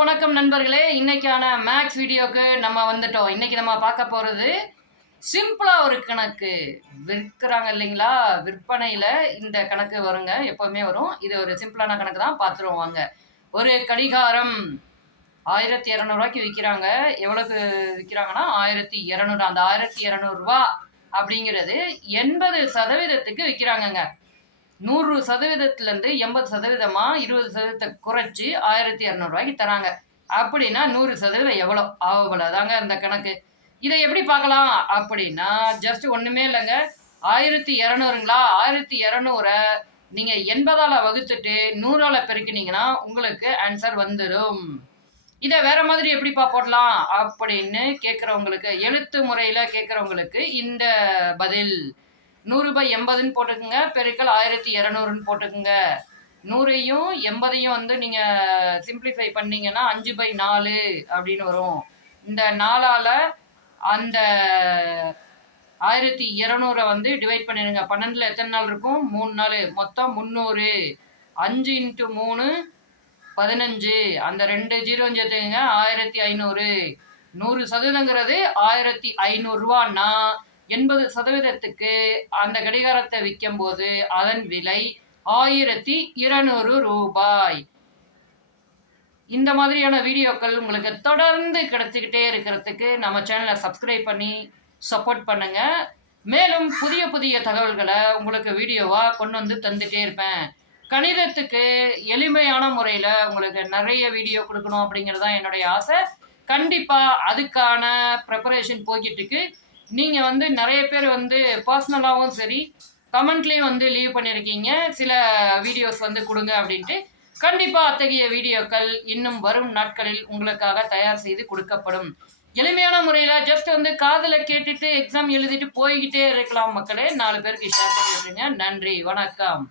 வணக்கம் நண்பர்களே. இன்னைக்கான மேக்ஸ் வீடியோக்கு நம்ம வந்துட்டோம். இன்னைக்கு நம்ம பார்க்க போகிறது சிம்பிளா ஒரு கணக்கு. விற்கிறாங்க இல்லைங்களா, விற்பனையில் இந்த கணக்கு வருங்க, எப்போவுமே வரும். இது ஒரு சிம்பிளான கணக்கு தான், பார்த்துருவோம் வாங்க. ஒரு கடிகாரம் 1200 ரூபாய்க்கு விற்கிறாங்க. எவ்வளோக்கு விற்கிறாங்கன்னா 1200. அந்த 1200 ரூபா அப்படிங்கிறது 80% விற்கிறாங்கங்க. 100%லேருந்து 80%, 20% குறைச்சி 1200 ரூபாய்க்கு தராங்க. அப்படின்னா 100% எவ்வளோ? அவ்வளோதாங்க அந்த கணக்கு. இதை எப்படி பார்க்கலாம் அப்படின்னா, ஜஸ்ட் ஒன்றுமே இல்லைங்க. 1200ங்களா, 1200 நீங்கள் 80ஆல் வகுத்துட்டு 100ஆல் பெருக்கினீங்கன்னா உங்களுக்கு ஆன்சர் வந்துடும். இதை வேற மாதிரி எப்படிப்பா போடலாம் அப்படின்னு கேட்குறவங்களுக்கு, எழுத்து முறையில் கேட்குறவங்களுக்கு இந்த பதில் 100/80ன்னு போட்டுக்குங்க, பெருக்கல் 1200ன்னு போட்டுக்குங்க. 100ஐயும் 80ஐயும் வந்து நீங்கள் சிம்பிளிஃபை பண்ணீங்கன்னா 5/4 அப்படின்னு வரும். இந்த 4ஆல் அந்த 1200 வந்து டிவைட் பண்ணிடுங்க. 12ல் எத்தனை நாள் இருக்கும்? 3 நாள். மொத்தம் 300. 5 × 3 15. அந்த 2 0 சேர்த்துங்க, 1500. 100%ங்கிறது 1500 ரூபான்னா 80%க்கு அந்த கடிகாரத்தை விற்கும் போது அதன் விலை 1200 ரூபாய். இந்த மாதிரியான வீடியோக்கள் உங்களுக்கு தொடர்ந்து கிடைச்சிக்கிட்டே இருக்கிறதுக்கு நம்ம சேனலை சப்ஸ்கிரைப் பண்ணி சப்போர்ட் பண்ணுங்க. மேலும் புதிய புதிய தகவல்களை உங்களுக்கு வீடியோவாக கொண்டு வந்து தந்துட்டே இருப்பேன். கணிதத்துக்கு எளிமையான முறையில் உங்களுக்கு நிறைய வீடியோ கொடுக்கணும் அப்படிங்கிறது தான் என்னுடைய ஆசை. கண்டிப்பாக அதுக்கான ப்ரிப்பரேஷன் போய்கிட்டுருக்கு. நீங்கள் வந்து நிறைய பேர் வந்து பர்சனலாகவும் சரி, கமெண்ட்லேயும் வந்து லீவ் பண்ணியிருக்கீங்க, சில வீடியோஸ் வந்து கொடுங்க அப்படின்ட்டு. கண்டிப்பாக அத்தகைய வீடியோக்கள் இன்னும் வரும் நாட்களில் உங்களுக்காக தயார் செய்து கொடுக்கப்படும். எளிமையான முறையில் ஜஸ்ட் வந்து காதில் கேட்டுட்டு எக்ஸாம் எழுதிட்டு போய்கிட்டே இருக்கலாம் மக்களே. 4 பேருக்கு ஷேர் பண்ணி விட்டுருங்க. நன்றி, வணக்கம்.